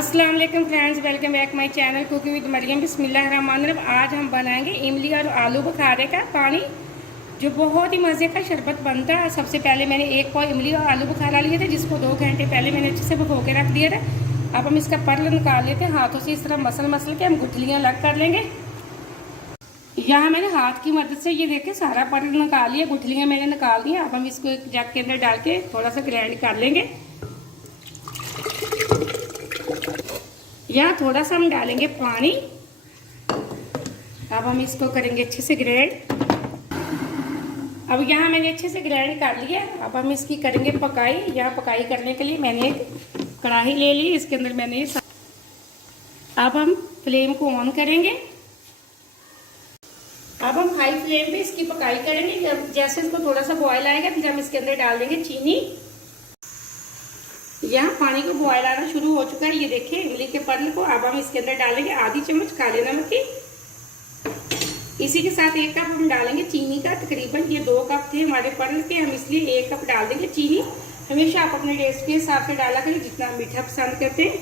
अस्सलाम वालेकुम friends, welcome back my channel cooking with Maryam. बिस्मिल्लाहिर्रहमानिर्रहीम। आज हम बनाएंगे इमली और आलू बुखारे का पानी, जो बहुत ही मज़े का शरबत बनता है। सबसे पहले मैंने 1 पाव इमली और आलू बुखारा लिए थे, जिसको 2 घंटे पहले मैंने अच्छे से भिगो के रख दिया था। अब हम इसका पर्ल निकाल लेते हैं। हाथों से इस तरह मसल के हम गुठलियाँ अलग कर लेंगे। यहाँ मैंने हाथ की मदद से ये देखे सारा पर्ल निकाल लिया, गुठलियाँ मैंने निकाल दी। अब हम इसको एक जग के अंदर डाल के थोड़ा सा ग्राइंड कर लेंगे। यहाँ थोड़ा सा हम डालेंगे पानी। अब हम इसको करेंगे अच्छे से ग्राइंड। अब यहाँ मैंने अच्छे से ग्राइंड कर लिया। अब हम इसकी करेंगे पकाई। यहाँ पकाई करने के लिए मैंने एक कढ़ाई ले ली, इसके अंदर मैंने अब हम फ्लेम को ऑन करेंगे। अब हम हाई फ्लेम पे इसकी पकाई करेंगे। जैसे इसको थोड़ा सा बॉयल आएगा, फिर हम इसके अंदर डाल देंगे चीनी। यहाँ पानी को बॉयल आना शुरू हो चुका है, ये देखिए इमली के पर्ल को। अब हम इसके अंदर डालेंगे आधी चम्मच काले नमक की। इसी के साथ 1 कप हम डालेंगे चीनी का। तकरीबन ये 2 कप थे हमारे पर्ल के, हम इसलिए 1 कप डाल देंगे चीनी। हमेशा आप अपने टेस्ट के हिसाब से डाला करें, जितना मीठा पसंद करते हैं।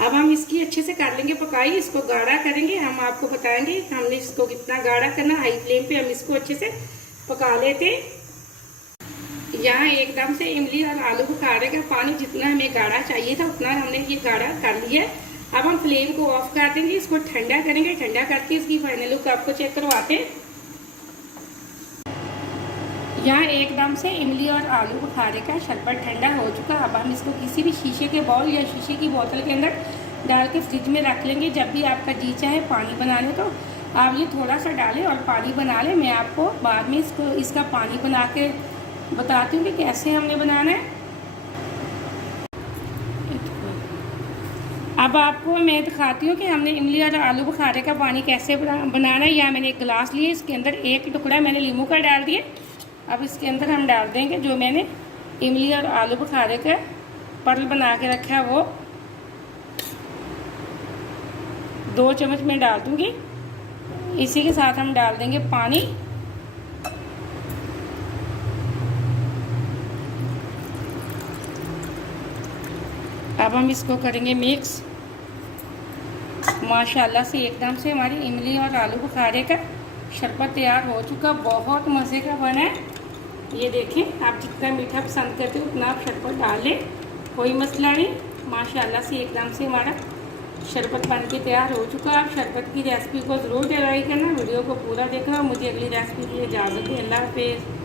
अब हम इसकी अच्छे से कर लेंगे पकाई, इसको गाढ़ा करेंगे। हम आपको बताएंगे हमने इसको कितना गाढ़ा करना। हाई फ्लेम पे हम इसको अच्छे से पका लेते हैं। यहाँ एकदम से इमली और आलू बुखारे का पानी जितना हमें गाढ़ा चाहिए था, उतना हमने ये गाढ़ा कर लिया। अब हम फ्लेम को ऑफ कर देंगे, इसको ठंडा करेंगे। ठंडा करके इसकी फाइनल लुक आपको चेक करवाते हैं। यहाँ एकदम से इमली और आलू बुखारे का शरबत ठंडा हो चुका। अब हम इसको किसी भी शीशे के बाउल या शीशे की बोतल के अंदर डाल के फ्रिज में रख लेंगे। जब भी आपका जी चाहे पानी बनाने तो आप ये थोड़ा सा डालें और पानी बना लें। मैं आपको बाद में इसका पानी बना के बताती हूँ कि कैसे हमने बनाना है। अब आपको मैं दिखाती हूँ कि हमने इमली और आलू बुखारे का पानी कैसे बनाना है। यहाँ मैंने एक गिलास लिया, इसके अंदर 1 टुकड़ा मैंने नींबू का डाल दिया। अब इसके अंदर हम डाल देंगे जो मैंने इमली और आलू बुखारे का पर्ल बना के रखा है, वो 2 चम्मच मैं डाल दूँगी। इसी के साथ हम डाल देंगे पानी। अब हम इसको करेंगे मिक्स। माशाल्लाह से एकदम से हमारी इमली और आलू बुखारे का शरबत तैयार हो चुका। बहुत मज़े का बना है। ये देखें, आप जितना मीठा पसंद करते हो उतना आप शरबत डाल लें, कोई मसला नहीं। माशाल्लाह से एकदम से हमारा शरबत बन के तैयार हो चुका। आप शरबत की रेसिपी को ज़रूर ट्राई करना। वीडियो को पूरा देखना। मुझे अगली रेसिपी के लिए इजाज़त दें। अल्लाह हाफिज़।